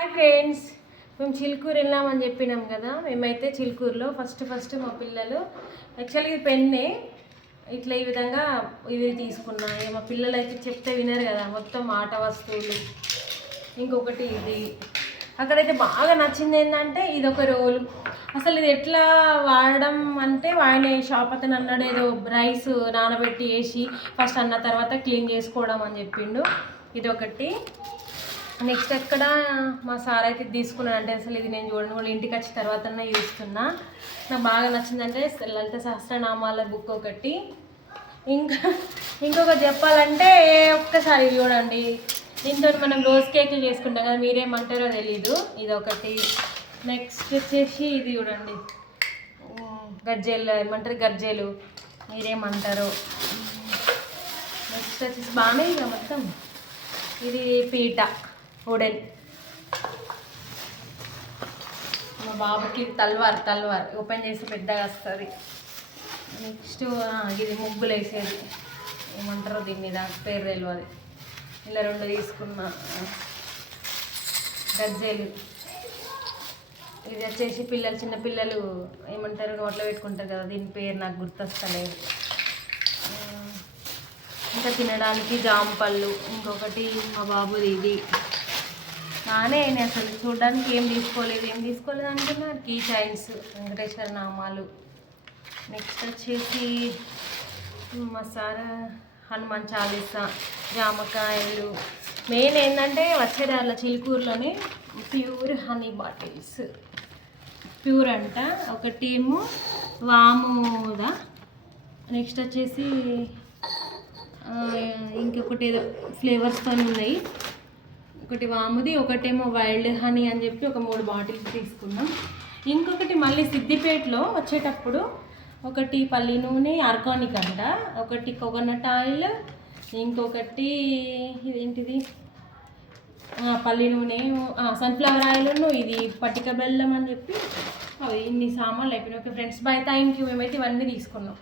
Hi friends, మేము చిలుకూరు వెళ్ళామని చెప్పినాం కదా. మేమైతే చిలుకూరులో ఫస్ట్ మా పిల్లలు యాక్చువల్గా ఇది పెన్నే ఇట్లా ఈ విధంగా ఇది తీసుకున్నా. మా పిల్లలు అయితే చెప్తే వినరు కదా, మొత్తం ఆట వస్తువులు. ఇంకొకటి ఇది అక్కడైతే బాగా నచ్చింది ఏంటంటే ఇది ఒక రోలు. అసలు ఇది ఎట్లా వాడడం అంటే ఆయన షాప్ అతను అన్నాడు, ఏదో రైస్ నానబెట్టి వేసి ఫస్ట్ అన్న తర్వాత క్లీన్ చేసుకోవడం అని చెప్పిండు. ఇదొకటి. నెక్స్ట్ ఎక్కడ మా సార్ అయితే తీసుకున్నాను అంటే అసలు ఇది నేను చూడండి వాళ్ళు ఇంటికి వచ్చిన తర్వాత చూస్తున్నా. నాకు బాగా నచ్చిందంటే లలిత సహస్రనామాల బుక్ ఒకటి. ఇంకొకటి చెప్పాలంటే ఒక్కసారి చూడండి, దీంతో మనం రోజ్ కేకులు చేసుకుంటాం కదా, మీరేమంటారో తెలీదు. ఇది ఒకటి. నెక్స్ట్ వచ్చేసి ఇది చూడండి, గజ్జెలు ఏమంటారు, గజ్జెలు మీరేమంటారో. నెక్స్ట్ వచ్చేసి బాగానే ఇక మొత్తం ఇది పీట ఉడెన్. మా బాబుకి తల్వార్ ఓపెన్ చేసి పెద్దగా వస్తుంది. నెక్స్ట్ ఇది ముగ్గులు వేసేది, ఏమంటారో దీన్ని, దాని పేరు తెలియదు. ఇలా 2 తీసుకున్నా. గజ్జెలు ఇది వచ్చేసి చిన్నపిల్లలు ఏమంటారు నోట్లో పెట్టుకుంటారు కదా, దీని పేరు నాకు గుర్తొస్తలేదు. ఇంకా తినడానికి జాంపళ్ళు. ఇంకొకటి మా బాబుది ఇది. నానే అసలు చూడడానికి ఏం తీసుకోలేదు అనుకున్నా. కీ చైన్స్, వెంకటేశ్వర నామాలు. నెక్స్ట్ వచ్చేసి మసాలా హనుమాన్ చాలీసా, జామకాయలు. మెయిన్ ఏంటంటే వచ్చేదారిలో చిలుకూరులోనే ప్యూర్ హనీ బాటిల్స్, ప్యూర్ అంట. ఒకటేమో వాముదా. నెక్స్ట్ వచ్చేసి ఇంకొకటి ఏదో ఫ్లేవర్స్తో ఉన్నాయి. ఒకటి వాముది, ఒకటేమో వైల్డ్ హనీ అని చెప్పి ఒక 3 బాటిల్స్ తీసుకున్నాం. ఇంకొకటి మళ్ళీ సిద్దిపేటలో వచ్చేటప్పుడు ఒకటి పల్లి నూనె ఆర్గానిక్ అంట, ఒకటి కోకోనట్ ఆయిల్, ఇంకొకటి ఇదేంటిది పల్లి నూనె, సన్ఫ్లవర్ ఆయిల్, ఇది పటిక బెల్లం అని చెప్పి అవి ఇన్ని సామాన్లు అయిపోయినాయి. Okay friends, bye, thank you. మేమైతే ఇవన్నీ తీసుకున్నాం.